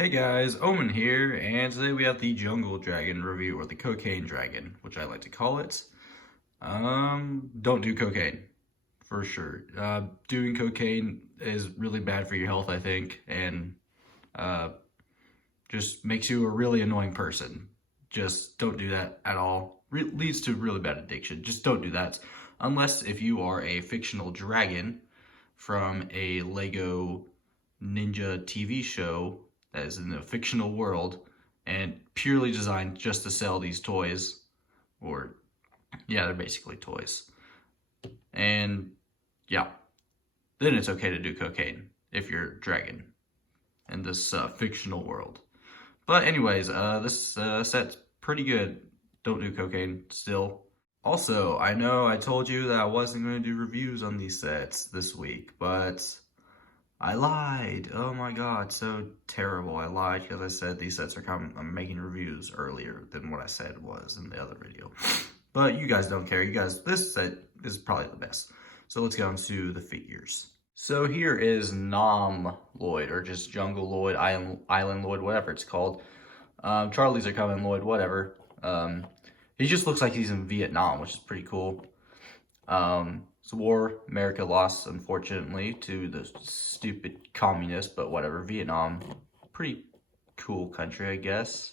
Hey guys, Omen here, and today we have the Jungle Dragon review, or the Cocaine Dragon, which I like to call it. Don't do cocaine, for sure. Doing cocaine is really bad for your health, I think, and uh, just makes you a really annoying person. Just don't do that at all. Leads to really bad addiction. Just don't do that. Unless if you are a fictional dragon from a Lego Ninja TV show that is in a fictional world and purely designed just to sell these toys. Or, yeah, they're basically toys. And, yeah, then it's okay to do cocaine if you're a dragon in this fictional world. But anyways, this set's pretty good. Don't do cocaine still. Also, I know I told you that I wasn't going to do reviews on these sets this week, but I lied. Oh my god, so terrible. I lied because I said these sets are coming. I'm making reviews earlier than what I said was in the other video. But you guys don't care. You guys, this set is probably the best. So let's get on to the figures. So here is Nom Lloyd, or just Jungle Lloyd, Island Lloyd, whatever it's called. Charlie's are coming, Lloyd, whatever. He just looks like he's in Vietnam, which is pretty cool. It's a war America lost, unfortunately, to the stupid communists, but whatever. Vietnam, pretty cool country, I guess.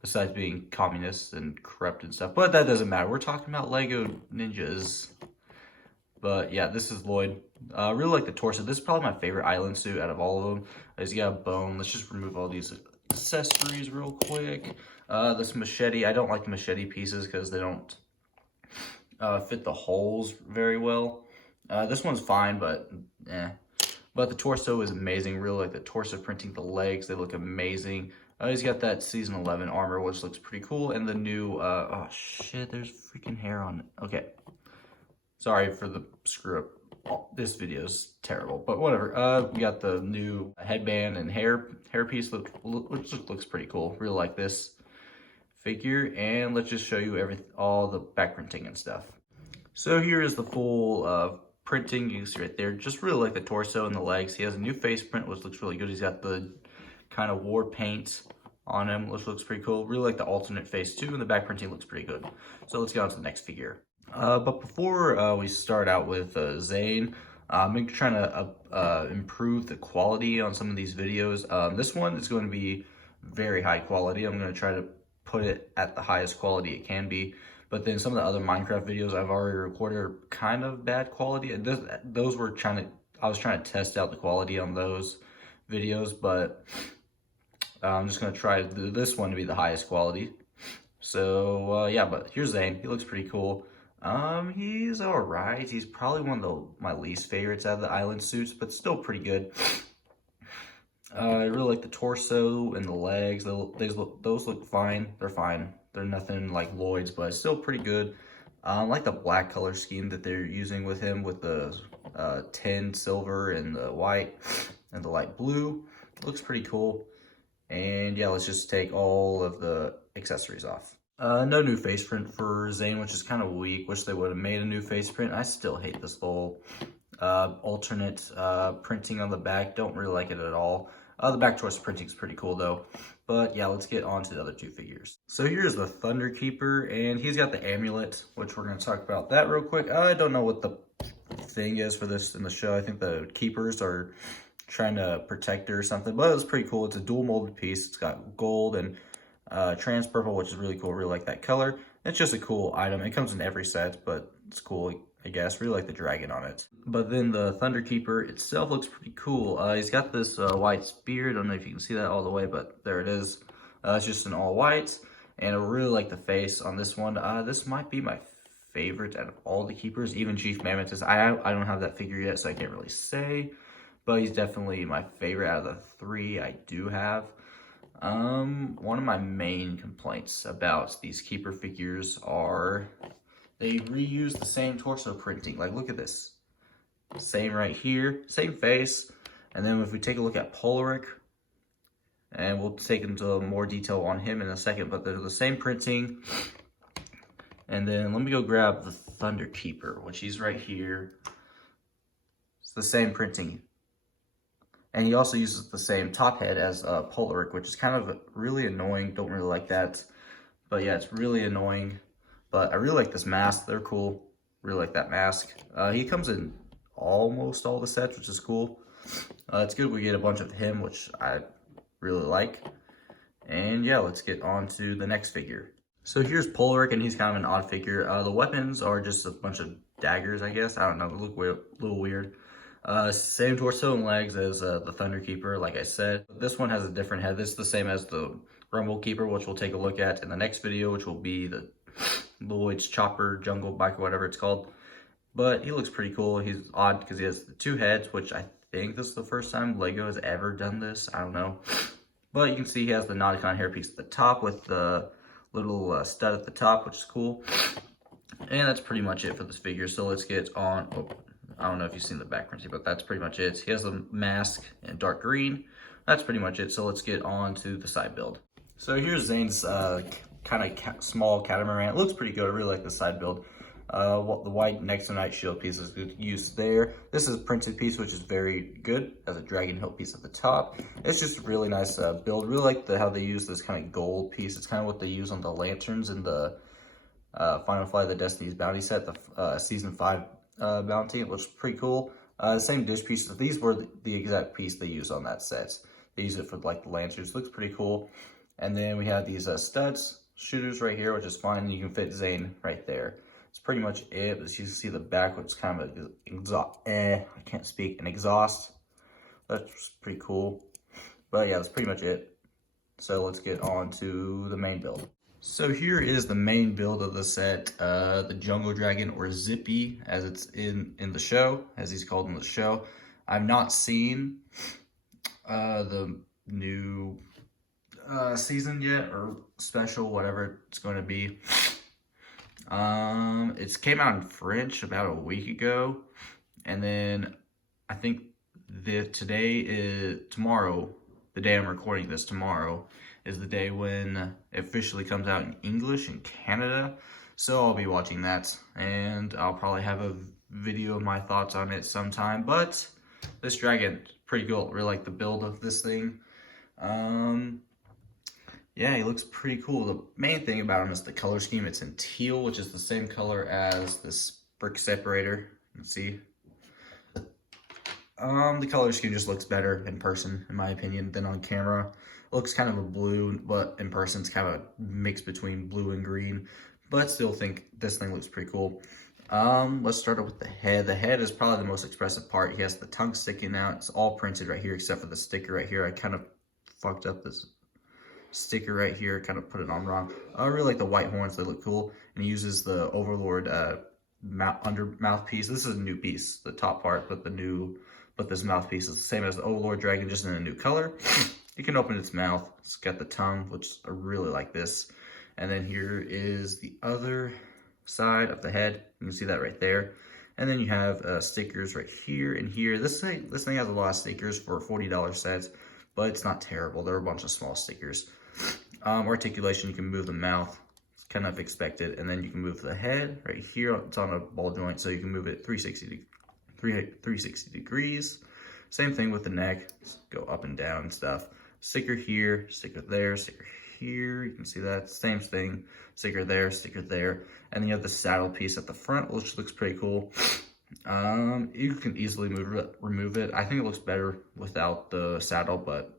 Besides being communist and corrupt and stuff. But that doesn't matter. We're talking about Lego Ninjas. But yeah, this is Lloyd. Really like the torso. This is probably my favorite island suit out of all of them. He's got a bone. Let's just remove all these accessories real quick. This machete. I don't like the machete pieces because they don't fit the holes very well. This one's fine, but eh. But the torso is amazing. Really like the torso printing. The legs, they look amazing. He's got that season 11 armor, which looks pretty cool. And the new, oh shit, there's freaking hair on it. Okay. Sorry for the screw up. Oh, this video is terrible, but whatever. We got the new headband and hair piece, which looks pretty cool. Really like this figure, and let's just show you all the back printing and stuff. So here is the full printing. You can see right there. Just really like the torso and the legs. He has a new face print, which looks really good. He's got the kind of war paint on him, which looks pretty cool. Really like the alternate face too, and the back printing looks pretty good. So let's get on to the next figure. But before we start out with Zane, I'm trying to improve the quality on some of these videos. This one is going to be very high quality. I'm going to try to put it at the highest quality it can be. But then some of the other Minecraft videos I've already recorded are kind of bad quality. Those were I was trying to test out the quality on those videos, but I'm just going to try this one to be the highest quality. So yeah, but here's Zane. He looks pretty cool. He's alright. He's probably one of my least favorites out of the island suits, but still pretty good. I really like the torso and the legs. Those look fine. They're fine. They're nothing like Lloyd's, but still pretty good. I like the black color scheme that they're using with him, with the tin silver and the white and the light blue. Looks pretty cool. And yeah, let's just take all of the accessories off. No new face print for Zane, which is kind of weak. Wish they would have made a new face print. I still hate this whole alternate printing on the back. Don't really like it at all. The back torso printing is pretty cool though. But yeah, let's get on to the other two figures. So here's the Thunder Keeper, and he's got the amulet, which we're going to talk about that real quick. I don't know what the thing is for this in the show. I think the keepers are trying to protect her or something, but it's pretty cool. It's a dual molded piece. It's got gold and trans purple, which is really cool. Really like that color. It's just a cool item. It comes in every set, but it's cool, I guess. Really like the dragon on it. But then the Thunder Keeper itself looks pretty cool. He's got this white spear. I don't know if you can see that all the way, but there it is. It's just an all white, and I really like the face on this one. This might be my favorite out of all the keepers, even Chief Mammoth. I don't have that figure yet, so I can't really say, but he's definitely my favorite out of the three I do have. One of my main complaints about these keeper figures are they reuse the same torso printing. Like, look at this. Same right here, same face. And then if we take a look at Polaric, and we'll take into more detail on him in a second, but they're the same printing. And then let me go grab the Thunder Keeper, which he's right here. It's the same printing. And he also uses the same top head as Polaric, which is kind of really annoying. Don't really like that. But yeah, it's really annoying. But I really like this mask. They're cool. Really like that mask. He comes in almost all the sets, which is cool. It's good we get a bunch of him, which I really like. And yeah, let's get on to the next figure. So here's Polaric, and he's kind of an odd figure. The weapons are just a bunch of daggers, I guess. I don't know, they look a little weird. Same torso and legs as the Thunder Keeper, like I said. This one has a different head. This is the same as the Rumble Keeper, which we'll take a look at in the next video, which will be the Lloyd's Chopper Jungle Bike, or whatever it's called. But he looks pretty cool. He's odd because he has the two heads, which I think this is the first time Lego has ever done this. I don't know. But you can see he has the Nauticon hairpiece at the top with the little stud at the top, which is cool. And that's pretty much it for this figure. So let's get on. Oh, I don't know if you've seen the background, but that's pretty much it. He has the mask in dark green. That's pretty much it. So let's get on to the side build. So here's Zane's kind of small catamaran. It looks pretty good. I really like the side build. The white next to night shield piece is good use there. This is a printed piece, which is very good as a dragon hilt piece at the top. It's just a really nice build. Really like how they use this kind of gold piece. It's kind of what they use on the lanterns in the Final Flight of the Destiny's Bounty set, the Season 5 bounty, which is pretty cool. Same dish pieces. These were the exact piece they used on that set. They use it for like the lanterns. Looks pretty cool. And then we have these studs, shooters right here, which is fine. You can fit Zane right there. It's pretty much it. But you can see the back, which is kind of an exhaust. I can't speak. An exhaust. That's pretty cool. But yeah, that's pretty much it. So let's get on to the main build. So here is the main build of the set, the Jungle Dragon, or Zippy, as it's in the show, as he's called in the show. I've not seen the new season yet, or special, whatever it's going to be. It came out in French about a week ago, and then I think tomorrow, the day I'm recording this, tomorrow is the day when it officially comes out in English in Canada. So I'll be watching that, and I'll probably have a video of my thoughts on it sometime. But this dragon, pretty cool. Really like the build of this thing. Yeah, he looks pretty cool. The main thing about him is the color scheme. It's in teal, which is the same color as this brick separator. You can see. The color scheme just looks better in person, in my opinion, than on camera. It looks kind of a blue, but in person it's kind of a mix between blue and green. But still think this thing looks pretty cool. Let's start off with the head. The head is probably the most expressive part. He has the tongue sticking out. It's all printed right here except for the sticker right here. I kind of fucked up this sticker right here, kind of put it on wrong. I really like the white horns. They look cool. And he uses the Overlord under mouthpiece. This is a new piece, the top part, but this mouthpiece is the same as the Overlord Dragon, just in a new color. You can open its mouth. It's got the tongue, which I really like this. And then here is the other side of the head. You can see that right there. And then you have stickers right here and here. This thing has a lot of stickers for $40 sets, but it's not terrible. There are a bunch of small stickers. Articulation, you can move the mouth. It's kind of expected. And then you can move the head right here. It's on a ball joint, so you can move it 360 degrees. Same thing with the neck. Just go up and down and stuff. Sticker here, sticker there, sticker here. You can see that. Same thing. Sticker there, sticker there. And then you have the saddle piece at the front, which looks pretty cool. You can easily remove it. I think it looks better without the saddle, but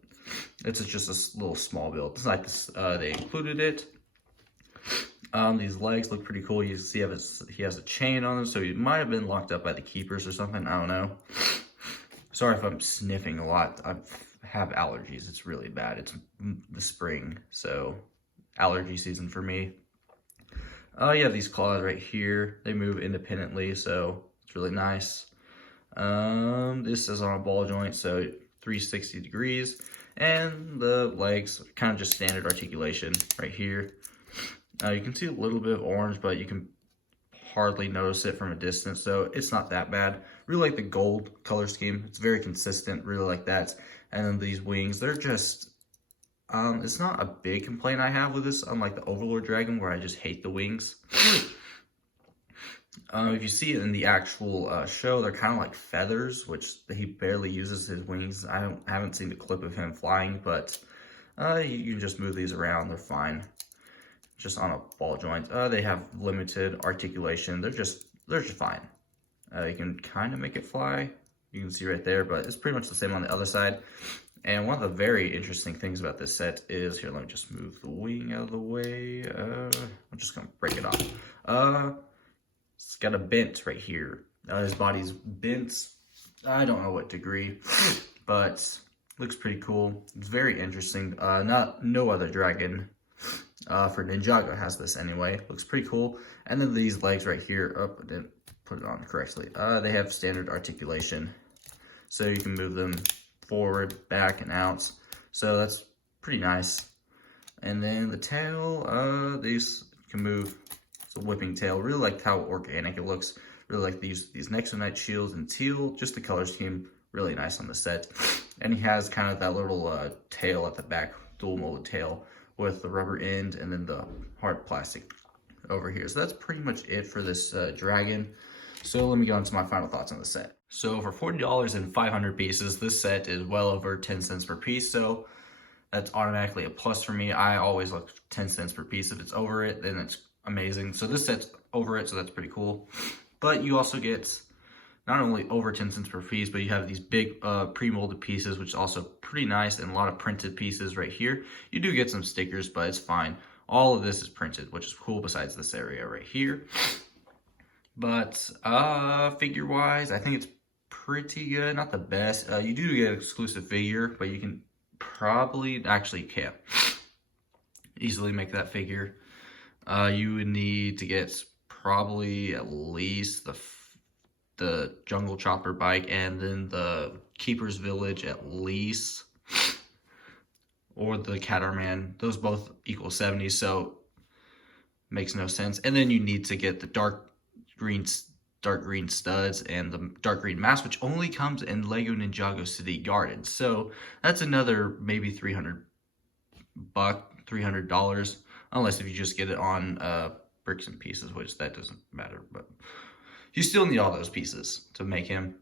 it's just a little small build. It's like this, they included it. These legs look pretty cool. You see he has a chain on them, so he might have been locked up by the keepers or something. I don't know. Sorry if I'm sniffing a lot. I have allergies. It's really bad. It's the spring, so allergy season for me. You have these claws right here. They move independently, so it's really nice. This is on a ball joint, so 360 degrees. And the legs are kind of just standard articulation right here. You can see a little bit of orange, but you can hardly notice it from a distance, so it's not that bad. Really like the gold color scheme. It's very consistent, really like that. And then these wings, they're just, it's not a big complaint I have with this, unlike the Overlord Dragon, where I just hate the wings. If you see it in the actual show, they're kind of like feathers, which he barely uses his wings. I haven't seen a clip of him flying, but you can just move these around. They're fine, just on a ball joint. They have limited articulation. They're just fine. You can kind of make it fly. You can see right there, but it's pretty much the same on the other side. And one of the very interesting things about this set is, here, let me just move the wing out of the way. I'm just gonna break it off. It's got a bent right here. His body's bent. I don't know what degree, but looks pretty cool. It's very interesting. No other dragon for Ninjago has this anyway. Looks pretty cool. And then these legs right here. Oh, I didn't put it on correctly. They have standard articulation, so you can move them forward, back, and out. So that's pretty nice. And then the tail, these can move. It's a whipping tail. Really like how organic it looks. Really like these Nexonite shields in teal. Just the color scheme, really nice on the set. And he has kind of that little tail at the back, dual molded tail with the rubber end and then the hard plastic over here. So that's pretty much it for this dragon. So let me go into my final thoughts on the set. So for $40 and 500 pieces, this set is well over 10 cents per piece. So that's automatically a plus for me. I always look 10 cents per piece. If it's over it, then it's amazing. So this set's over it, so that's pretty cool. But you also get not only over 10 cents per piece, but you have these big pre-molded pieces, which is also pretty nice, and a lot of printed pieces right here. You do get some stickers, but it's fine. All of this is printed, which is cool besides this area right here. But figure-wise, I think it's pretty good. Not the best. You do get an exclusive figure, but you can probably, actually can't easily make that figure. You would need to get probably at least the Jungle Chopper bike and then the Keeper's Village at least, or the Catarman. Those both equal 70, so makes no sense. And then you need to get the dark green studs and the dark green mask, which only comes in Lego Ninjago City Gardens. So that's another maybe $300, unless if you just get it on bricks and pieces, which that doesn't matter. But you still need all those pieces to make him.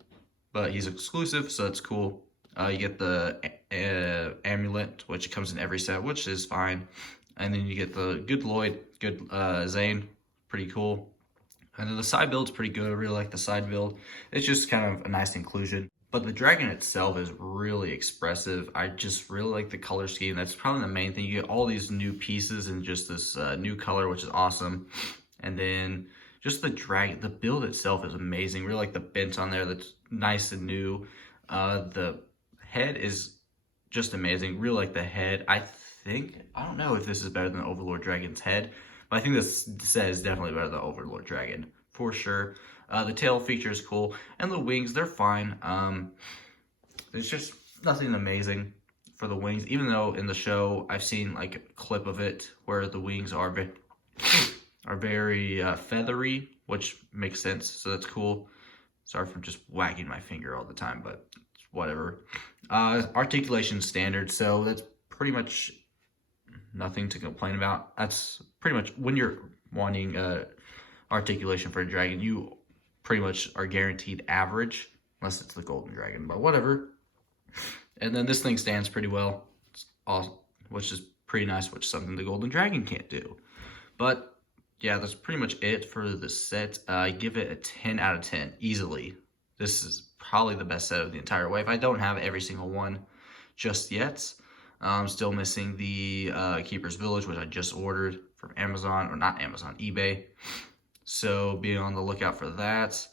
But he's exclusive, so that's cool. You get the amulet, which comes in every set, which is fine. And then you get the good Lloyd, good Zane, pretty cool. And then the side build's pretty good. I really like the side build. It's just kind of a nice inclusion. But the dragon itself is really expressive. I just really like the color scheme. That's probably the main thing. You get all these new pieces and just this new color, which is awesome. And then just the dragon, the build itself is amazing. Really like the bent on there. That's nice and new. The head is just amazing. Really like the head. I don't know if this is better than Overlord Dragon's head, but I think this set is definitely better than Overlord Dragon, for sure. The tail feature is cool, and the wings, they're fine. There's just nothing amazing for the wings, even though in the show, I've seen like a clip of it where the wings are very feathery, which makes sense, so that's cool. Sorry for just wagging my finger all the time, but whatever. Articulation standard, so that's pretty much nothing to complain about. That's pretty much when you're wanting articulation for a dragon, you pretty much are guaranteed average, unless it's the golden dragon, but whatever. And then this thing stands pretty well, which is pretty nice, which is something the golden dragon can't do. But yeah, that's pretty much it for the set. I give it a 10 out of 10 easily. This is probably the best set of the entire wave. I don't have every single one just yet. I'm still missing the Keeper's Village, which I just ordered from Amazon, or not Amazon, eBay. So be on the lookout for that.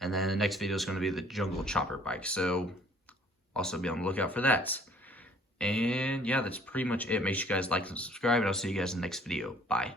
And then the next video is going to be the Jungle Chopper bike. So also be on the lookout for that. And yeah, that's pretty much it. Make sure you guys like and subscribe, and I'll see you guys in the next video. Bye.